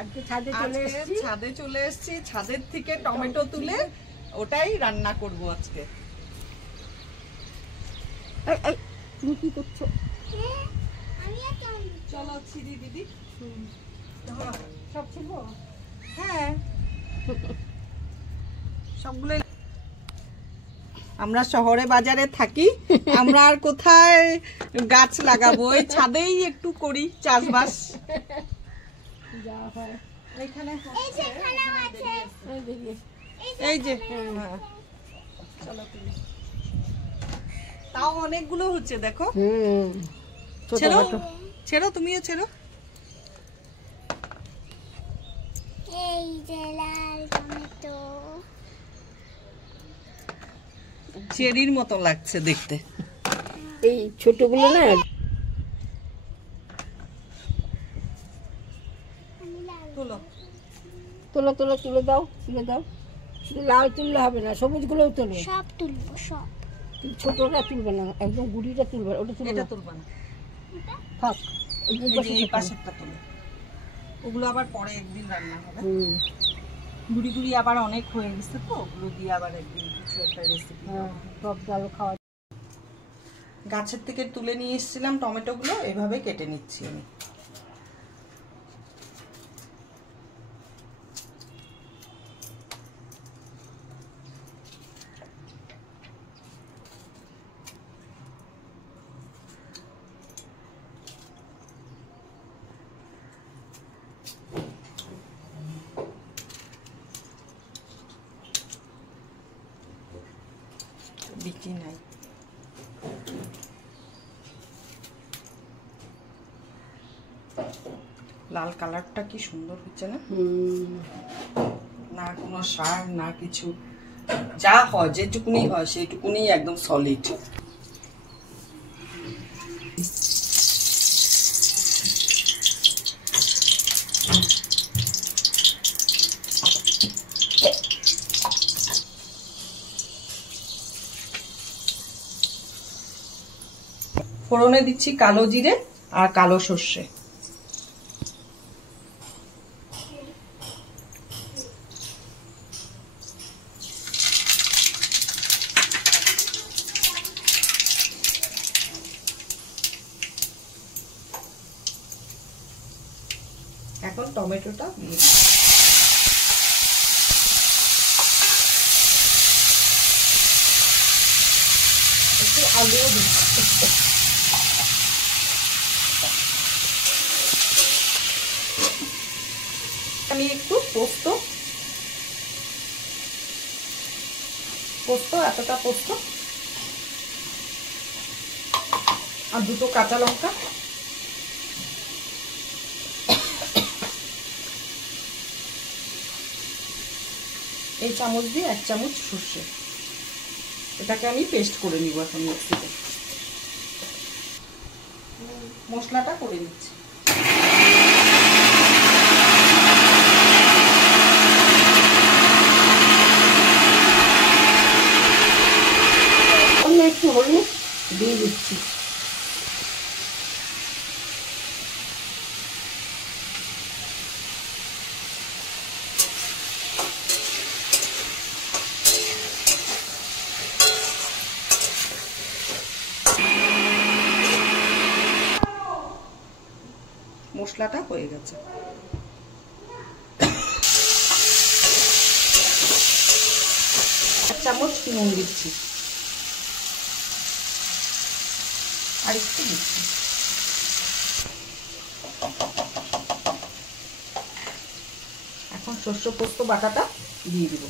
আজকে ছাদে চলে এসেছি, ছাদের থেকে টমেটো তুলে ওটাই রান্না করব আজকে। তুমি কি করছো? চলো ছিড়ি দিদি। সব ছিলবো? হ্যাঁ, সবগুলো। আমরা শহরে বাজারে থাকি, আমরা আর কোথায় গাছ লাগাবো? ওই ছাদেই একটু করি চাষবাস। যা হয় এইখানে বেরিয়ে এই যে হ্যাঁ, চলো তুমি। তাও অনেকগুলো হচ্ছে দেখো। ছেড়ো ছেড়ো, তুমিও ছেড়ো। এই যে লাল টমেটো, চেরির মতো লাগছে দেখতে। এই ছোটগুলো না, তুলো তোলো তোলো তুলে দাও, তুলে দাও। শুধু লাল তুললে হবে না, সবুজগুলোও তোলো। সব তুলবো সব। ছোটটা তুলবে না, একদম গুড়িটা তুলবে। ওটা তুলবে এটা না, তুলবা না, থাক। এই যে এই পাশেরটা তুলো। ওগুলো আবার পরে একদিন রান্না হবে। গুড়ি গুড়ি আবার অনেক হয়ে গেছে তো, ওগুলো দিয়ে আবার একদিন কিছু একটা রেসিপি। টক ডাল খাওয়া। গাছের থেকে তুলে নিয়ে এসেছিলাম টমেটোগুলো, এভাবে কেটে নিচ্ছি আমি। বিচি নাই। লাল কালারটা কি সুন্দর হচ্ছে না? না কোনো সার না কিছু, যা হয় যেটুকুনি হয় সেইটুকুনি একদম সলিড। ফোড়নে দিচ্ছি কালো জিরে আর কালো সর্ষে। এখন টমেটোটা দিয়ে একটু আলুও দিচ্ছি। আমি একটু পোস্ত এতটা পোস্ত আর দুটো কাঁচা লঙ্কা, এই চামচ দিয়ে 1 চামচ সর্ষে, এটাকে আমি পেস্ট করে নিব এখন মিক্সিতে। মশলাটা করে নিচ্ছি। একটু হলুদ দিয়ে দিচ্ছি। মশলাটা হয়ে গেছে। এক চামচ নুন দিচ্ছি আর একটু দিচ্ছি। এখন শস্য পোস্ত বাটাটা দিয়ে দিব।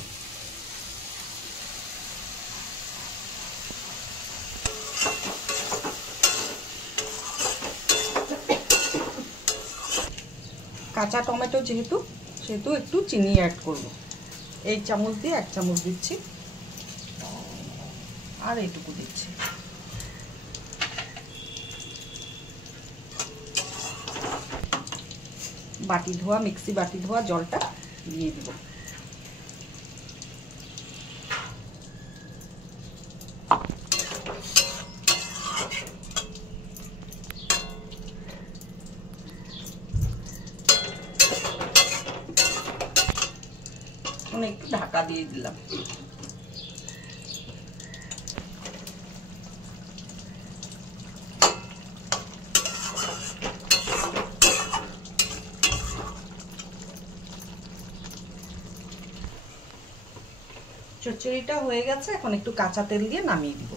কাঁচা টমেটো যেহেতু একটু চিনি অ্যাড করব। এই চামচ দিয়ে 1 চামচ দিচ্ছি আর এইটুকু দিচ্ছি। মিক্সি বাটি ধোয়া জলটা দিয়ে দিব। একটু ঢাকা দিয়ে দিলাম। চচ্চড়িটা হয়ে গেছে, এখন একটু কাঁচা তেল দিয়ে নামিয়ে দিব।